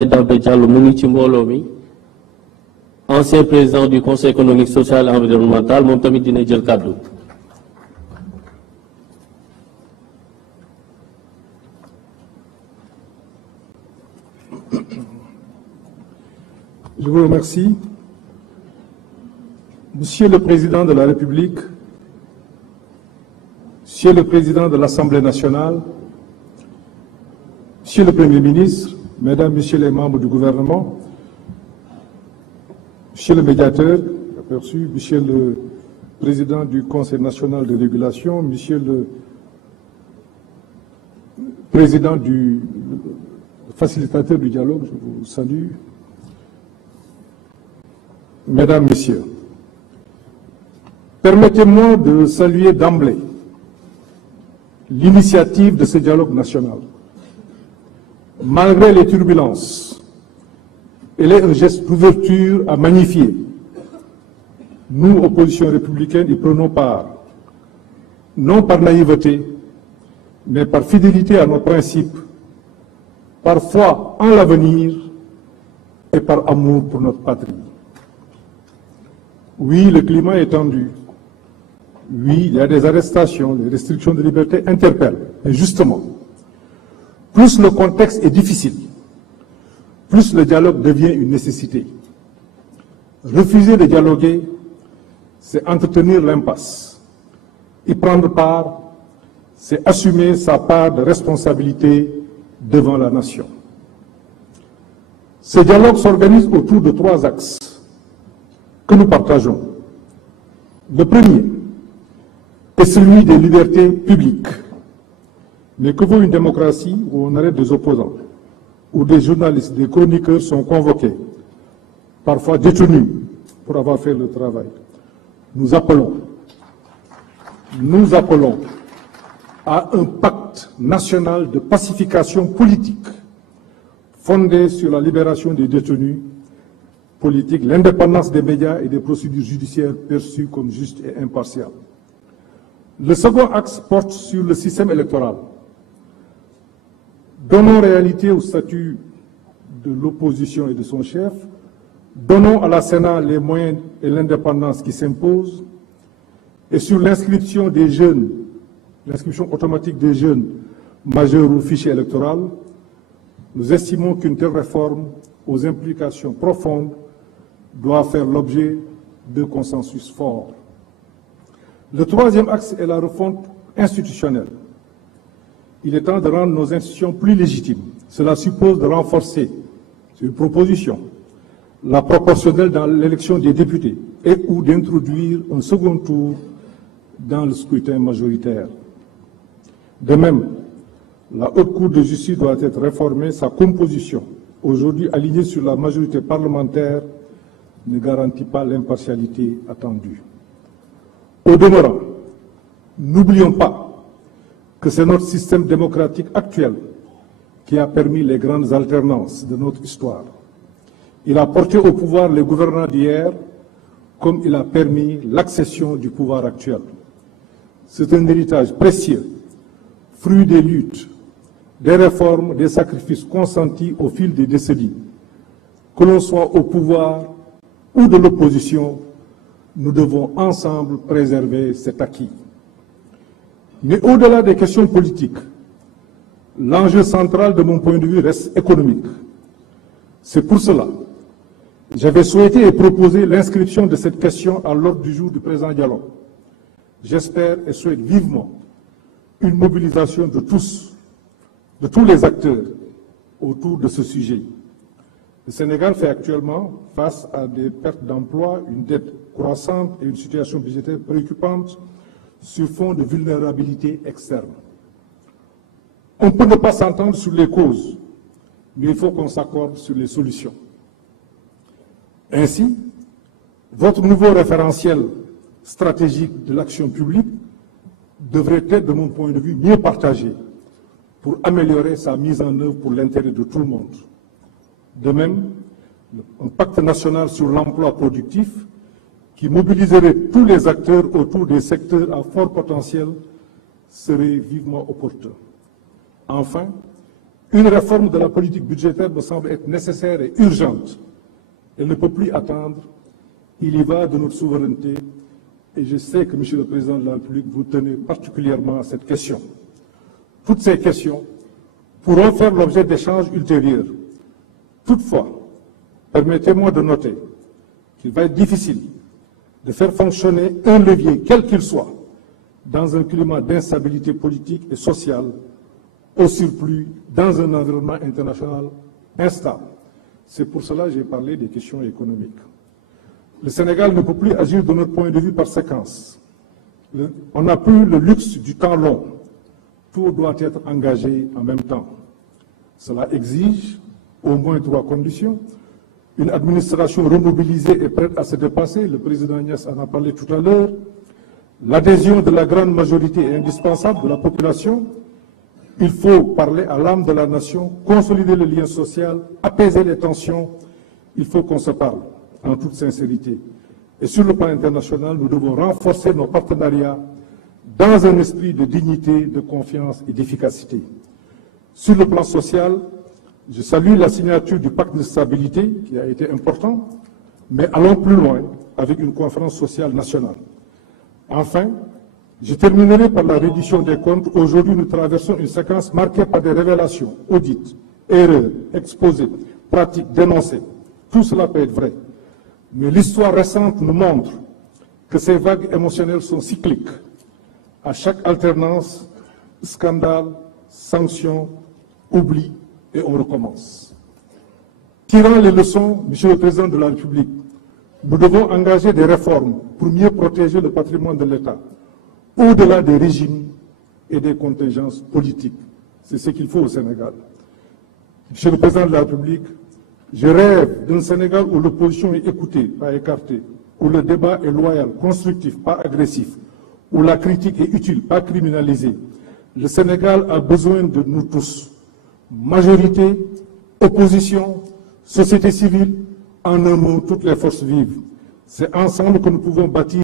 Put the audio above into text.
Daouda Diallo mu ngi ci mbooloo mi ancien président du conseil économique social et environnemental moom tamit dina jël kàddu. Je vous remercie. Monsieur le Président de la République, Monsieur le Président de l'Assemblée nationale, Monsieur le Premier ministre, Mesdames, Messieurs les membres du gouvernement, Monsieur le médiateur, aperçu, Monsieur le Président du Conseil national de régulation, Monsieur le Président du facilitateur du dialogue, je vous salue. Mesdames, Messieurs, permettez-moi de saluer d'emblée l'initiative de ce dialogue national. Malgré les turbulences, elle est un geste d'ouverture à magnifier. Nous, opposition républicaine, y prenons part, non par naïveté, mais par fidélité à nos principes, par foi en l'avenir et par amour pour notre patrie. Oui, le climat est tendu. Oui, il y a des arrestations, les restrictions de liberté interpellent. Mais justement, plus le contexte est difficile, plus le dialogue devient une nécessité. Refuser de dialoguer, c'est entretenir l'impasse. Y prendre part, c'est assumer sa part de responsabilité devant la nation. Ce dialogue s'organise autour de 3 axes que nous partageons. Le premier est celui des libertés publiques. Mais que vaut une démocratie où on arrête des opposants, où des journalistes, des chroniqueurs sont convoqués, parfois détenus pour avoir fait le travail? Nous appelons à un pacte national de pacification politique fondé sur la libération des détenus politique, l'indépendance des médias et des procédures judiciaires perçues comme justes et impartiales. Le second axe porte sur le système électoral. Donnons réalité au statut de l'opposition et de son chef. Donnons à la Sénat les moyens et l'indépendance qui s'imposent. Et sur l'inscription des jeunes, l'inscription automatique des jeunes majeurs au fichier électoral, nous estimons qu'une telle réforme aux implications profondes doit faire l'objet de consensus forts. Le troisième axe est la refonte institutionnelle. Il est temps de rendre nos institutions plus légitimes. Cela suppose de renforcer, c'est une proposition, la proportionnelle dans l'élection des députés et ou d'introduire un second tour dans le scrutin majoritaire. De même, la Haute Cour de justice doit être réformée, sa composition, aujourd'hui alignée sur la majorité parlementaire, ne garantit pas l'impartialité attendue. Au demeurant, n'oublions pas que c'est notre système démocratique actuel qui a permis les grandes alternances de notre histoire. Il a porté au pouvoir les gouvernants d'hier comme il a permis l'accession du pouvoir actuel. C'est un héritage précieux, fruit des luttes, des réformes, des sacrifices consentis au fil des décennies. Que l'on soit au pouvoir ou de l'opposition, nous devons ensemble préserver cet acquis. Mais au-delà des questions politiques, l'enjeu central de mon point de vue reste économique. C'est pour cela que j'avais souhaité et proposé l'inscription de cette question à l'ordre du jour du présent dialogue. J'espère et souhaite vivement une mobilisation de tous les acteurs autour de ce sujet. Le Sénégal fait actuellement face à des pertes d'emplois, une dette croissante et une situation budgétaire préoccupante sur fond de vulnérabilité externe. On peut ne pas s'entendre sur les causes, mais il faut qu'on s'accorde sur les solutions. Ainsi, votre nouveau référentiel stratégique de l'action publique devrait être, de mon point de vue, mieux partagé pour améliorer sa mise en œuvre pour l'intérêt de tout le monde. De même, un pacte national sur l'emploi productif qui mobiliserait tous les acteurs autour des secteurs à fort potentiel serait vivement opportun. Enfin, Une réforme de la politique budgétaire me semble être nécessaire et urgente. Elle ne peut plus attendre. Il y va de notre souveraineté. Et je sais que, Monsieur le Président de la République, vous tenez particulièrement à cette question. Toutes ces questions pourront faire l'objet d'échanges ultérieurs. Toutefois, permettez-moi de noter qu'il va être difficile de faire fonctionner un levier, quel qu'il soit, dans un climat d'instabilité politique et sociale, au surplus dans un environnement international instable. C'est pour cela que j'ai parlé des questions économiques. Le Sénégal ne peut plus agir de notre point de vue par séquence. On n'a plus le luxe du temps long. Tout doit être engagé en même temps. Cela exige au moins 3 conditions. Une administration remobilisée et prête à se dépasser, le président Niasse en a parlé tout à l'heure. L'adhésion de la grande majorité est indispensable de la population. Il faut parler à l'âme de la nation, consolider le lien social, apaiser les tensions. Il faut qu'on se parle en toute sincérité. Et sur le plan international, nous devons renforcer nos partenariats dans un esprit de dignité, de confiance et d'efficacité. Sur le plan social, je salue la signature du pacte de stabilité qui a été important, mais allons plus loin avec une conférence sociale nationale. Enfin, je terminerai par la reddition des comptes. Aujourd'hui, nous traversons une séquence marquée par des révélations, audits, erreurs, exposés, pratiques, dénoncées. Tout cela peut être vrai. Mais l'histoire récente nous montre que ces vagues émotionnelles sont cycliques. À chaque alternance, scandale, sanctions, oubli, et on recommence. Tirant les leçons, Monsieur le Président de la République, nous devons engager des réformes pour mieux protéger le patrimoine de l'État, au-delà des régimes et des contingences politiques. C'est ce qu'il faut au Sénégal. Monsieur le Président de la République, je rêve d'un Sénégal où l'opposition est écoutée, pas écartée, où le débat est loyal, constructif, pas agressif, où la critique est utile, pas criminalisée. Le Sénégal a besoin de nous tous. Majorité, opposition, société civile, en un mot, toutes les forces vives. C'est ensemble que nous pouvons bâtir